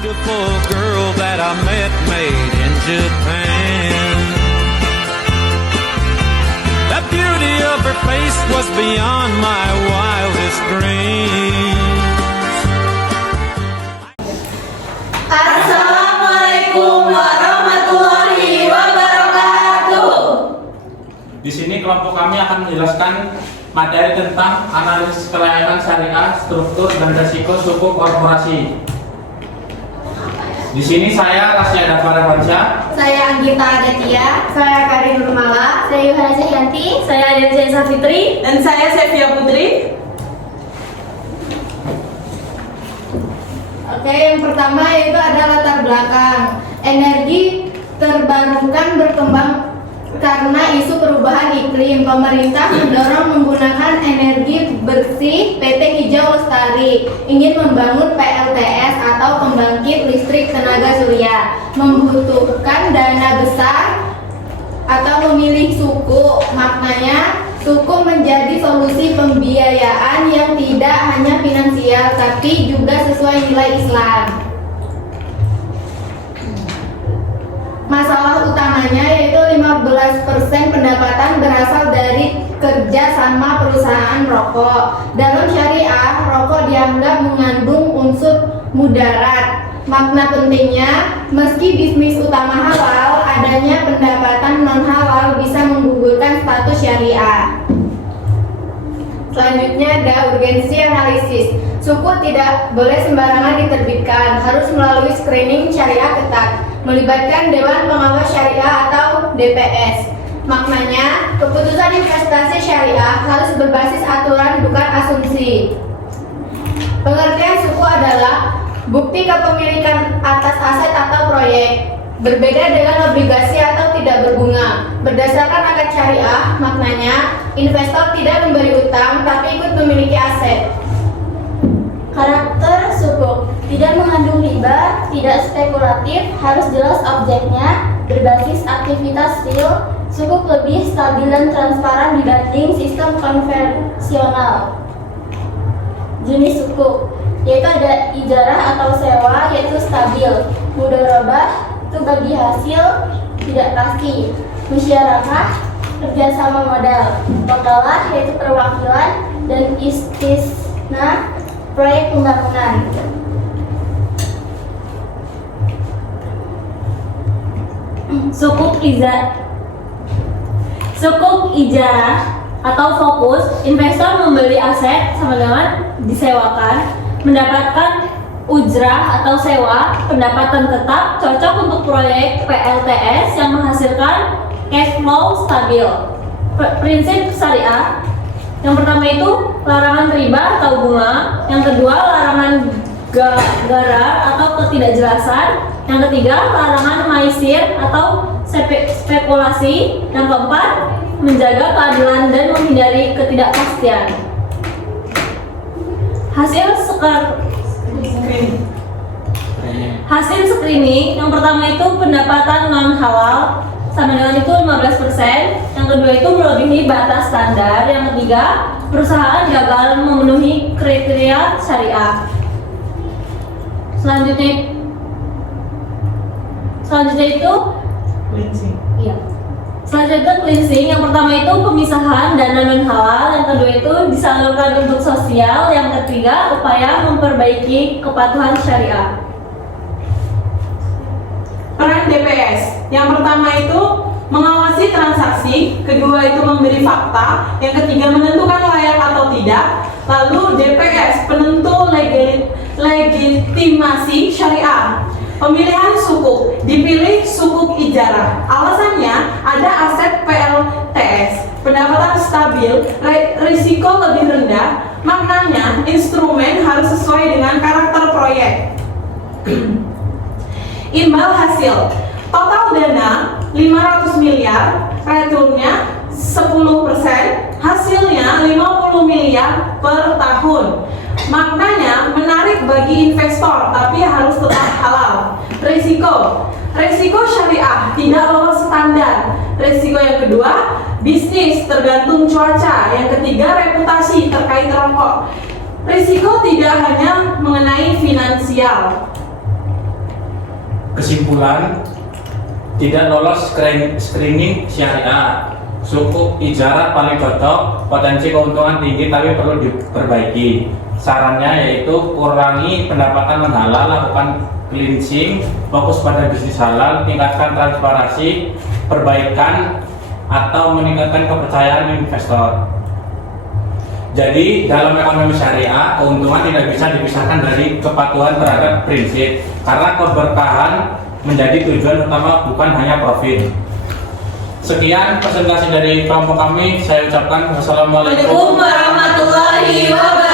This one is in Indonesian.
beautiful girl that I met made in Japan. The beauty of her face was beyond my wildest dreams. Assalamualaikum warahmatullahi wabarakatuh. Di sini kelompok kami akan menjelaskan materi tentang analisis kelayakan syariah, struktur dan resiko suku korporasi. Di sini saya Rasya Dafara Farsha, Saya Anggita Adatia, Saya Karin Nurmala, saya Yohana Cahyanti, saya Denzel Safitri, Dan saya Sevia Putri. Oke, yang pertama yaitu ada latar belakang. Energi terbarukan berkembang karena isu perubahan iklim. Pemerintah mendorong menggunakan energi bersih. PT Hijau Lestari ingin membangun PLTS atau pembangkit listrik tenaga surya. Membutuhkan dana besar atau memilih suku. Maknanya suku menjadi solusi pembiayaan yang tidak hanya finansial tapi juga sesuai nilai Islam. Masalah utamanya yaitu 15% pendapatan berasal dari kerja sama perusahaan rokok. Dalam syariah, rokok dianggap mengandung unsur mudarat. Makna pentingnya, meski bisnis utama halal, adanya pendapatan non halal bisa menggugurkan status syariah. Selanjutnya ada urgensi analisis. Suku tidak boleh sembarangan diterbitkan, harus melalui screening syariah ketat, melibatkan Dewan Pengawas Syariah atau DPS. Maknanya, keputusan investasi syariah harus berbasis aturan bukan asumsi. Pengertian suku adalah bukti kepemilikan atas aset atau proyek, berbeda dengan obligasi atau tidak berbunga. Berdasarkan akad syariah, maknanya investor tidak memberi utang tapi ikut memiliki aset. karakter suku tidak mengandung riba, tidak spekulatif, harus jelas objeknya, berbasis aktivitas real, suku lebih stabil dan transparan dibanding sistem konvensional. Jenis suku yaitu ada ijarah atau sewa, yaitu stabil, mudharabah itu bagi hasil tidak pasti, musyarakah kerjasama modal, wakalah yaitu perwakilan, dan istisna proyek pembangunan. Sukuk ijarah atau fokus, investor membeli aset sama dengan disewakan, mendapatkan ujrah atau sewa, pendapatan tetap, cocok untuk proyek PLTS yang menghasilkan cash flow stabil. Prinsip syariah, yang pertama itu larangan riba atau bunga, yang kedua larangan garar atau ketidakjelasan, yang ketiga larangan maisir atau spekulasi, yang keempat menjaga keadilan dan menghindari ketidakpastian. Hasil screening, yang pertama itu pendapatan non halal sama dengan itu 15%, yang kedua itu melebihi batas standar, yang ketiga perusahaan gagal memenuhi kriteria syariah. Selanjutnya itu cleansing, yang pertama itu pemisahan dana non halal, yang kedua itu disalurkan untuk sosial, yang ketiga upaya memperbaiki kepatuhan syariah. Peran DPS. Yang pertama itu mengawasi transaksi, kedua itu memberi fakta, yang ketiga menentukan layak atau tidak. Lalu DPS, penentu legitimasi syariah. Pemilihan sukuk, dipilih sukuk ijarah. Alasannya ada aset PLTS, pendapatan stabil, risiko lebih rendah. Maknanya instrumen harus sesuai dengan karakter proyek. Imbal hasil, total dana 500 miliar, returnnya 10%, hasilnya 50 miliar per tahun. Maknanya menarik bagi investor tapi harus tetap halal. Risiko syariah tidak lolos standar. Risiko yang kedua, bisnis tergantung cuaca. Yang ketiga, reputasi terkait rokok. Risiko tidak hanya mengenai finansial. Kesimpulan, tidak lolos screening syariah. Sukuk ijarah paling cocok, potensi keuntungan tinggi tapi perlu diperbaiki. Sarannya yaitu kurangi pendapatan non-halal, lakukan cleansing, fokus pada bisnis halal, tingkatkan transparansi, perbaikan atau meningkatkan kepercayaan investor. Jadi dalam ekonomi syariah, keuntungan tidak bisa dipisahkan dari kepatuhan terhadap prinsip, karena keberkahan menjadi tujuan utama, bukan hanya profit. Sekian presentasi dari kelompok kami. Saya ucapkan wassalamualaikum Waalaikumsalam warahmatullahi wabarakatuh.